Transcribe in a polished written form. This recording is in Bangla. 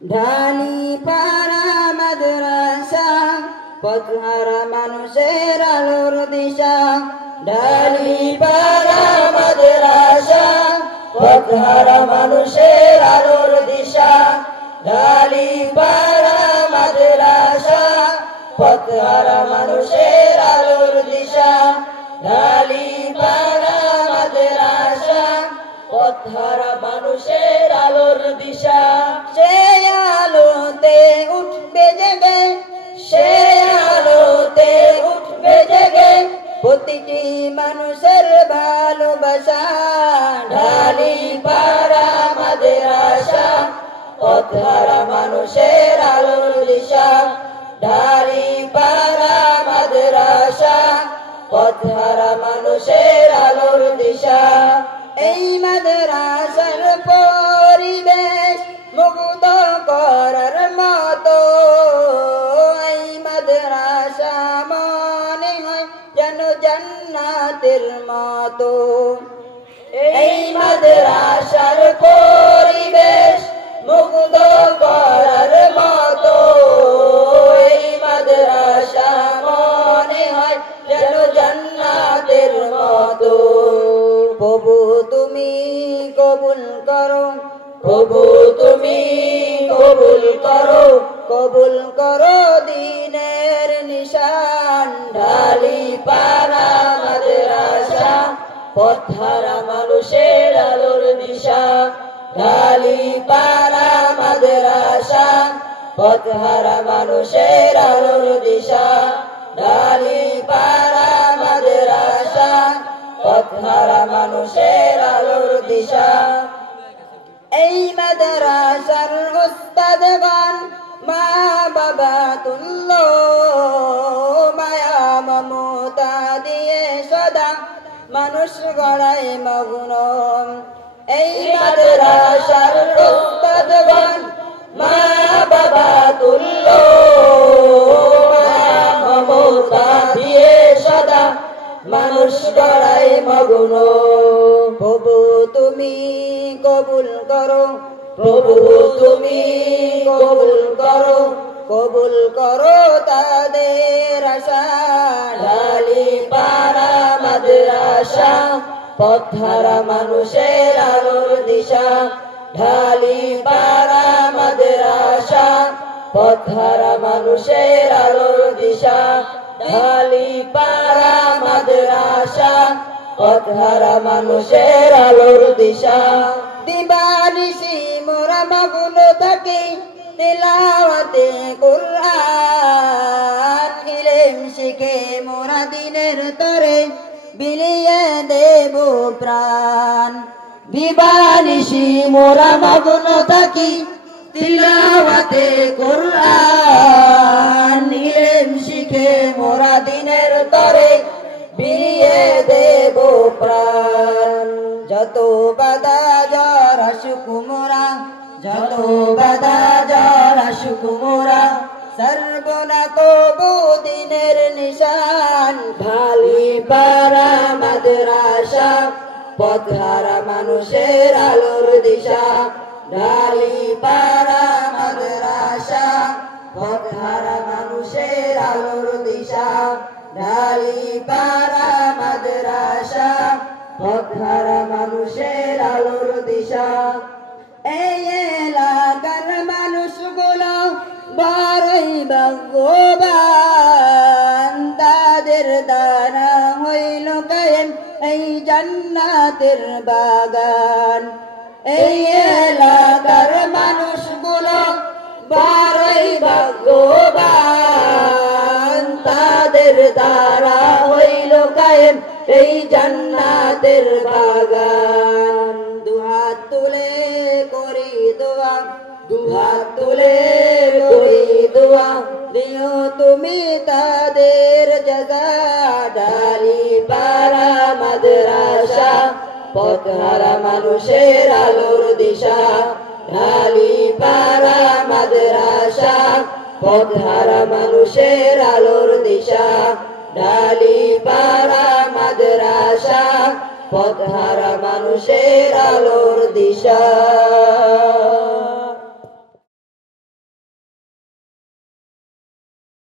ঢালি পাড়া মাদ্রাসা পথহারা মানুষের আলোর দিশা ঢালি পাড়া মাদ্রাসা পথহারা মানুষের আলোর দিশা ঢালি পাড়া মাদ্রাসা পথহারা মানুষের আলোর দিশা ঢালি পাড়া মাদ্রাসা পথহারা মানুষের আলোর দিশা সে আলোতে উঠবে জেগে সে আলোতে উঠবে জেগে প্রতিটি মানুষের ভালোবাসা ঢালি পাড়া মাদ্রাসা পথহারা মানুষের আলোর দিশা ঢালি পাড়া মাদ্রাসা পথহারা মানুষের আলোর দিশা এই মাদ্রাসার পরিবেশ মুগ্ধ করার মতো এই মাদ্রাসা মনে হয় যেন জান্নাতের মতো এই মাদ্রাসার পরিবেশ মুগ্ধ করার মতো এই মাদ্রাসা মনে হয় যেন জান্নাতের মতো প্রভু তুমি কবুল করো প্রভু তুমি কবুল করো দিনের নিশান ঢালি পাড়া মাদ্রাসা পথহারা মানুষের আলোর দিশা ঢালি পাড়া মাদ্রাসা পথহারা মানুষের আলোর দিশা ঢালি পাড়া মাদ্রাসা পথহারা মানুষের আলোর দিশা এই মাদ্রাসার উস্তাদগণ মা বাবা তুল্য মায়া মমতা দিয়ে সদা মানুষ গড়ায় মগ্ন এই মাদ্রাসার উস্তাদগণ মা বাবা তুল্য মায়া মমতা দিয়ে সদা মানুষ গড়ায় মগ্ন প্রভু তুমি কবুল করো প্রভু তুমি কবুল করো তাদের আশা ঢালি পাড়া মাদ্রাসা পথহারা মানুষের আলোর দিশা ঢালি পাড়া মাদ্রাসা পথহারা মানুষের আলোর দিশা ঢালি পাড়া মাদ্রাসা পথহারা মানুষের আলোর দিশা দিবানিশি মোরা মগ্ন থাকি তিলাওয়াতে কুরআন ইলম শিখে মোরা দিনের তরে বিলিয়ে দেব প্রাণ দিবানিশি মোরা মগ্ন থাকি তিলাওয়াতে কুরআন ইলম শিখে মোরা দিনের তরে বিলিয়ে দেব প্রাণ যত বাধা জ্বর আসুক মোরা যত বাধা জ্বর আসুক মোরা সর্বনা কবু দিনের নিশান ঢালি পাড়া মাদ্রাসা পথহারা মানুষের আলোর দিশা ঢালি পাড়া মাদ্রাসা পথহারা মানুষের আলোর দিশা ঢালি পাড়া মাদ্রাসা পথহারা মানুষের আলোর দিশা এই এলাকার মানুষগুলো বড়ই ভাগ্যবান তাদের দ্বারা হইল কায়েম এই জান্নাতের বাগান এই এলাকার মানুষগুলো বড়ই ভাগ্যবান তাদের দ্বারা হইল কায়েম এই জান্নাতের বাগান দুহাত তুলে করি দোয়া দুহাত তুলে করি দোয়া দিও তুমি তাদের জাযা ঢালি পাড়া মাদ্রাসা পথহারা মানুষের আলোর দিশা ঢালি পাড়া মাদ্রাসা পথহারা মানুষের আলোর দিশা ঢালি পাড়া মাদ্রাসা পথহারা মানুষের আলোর দিশা।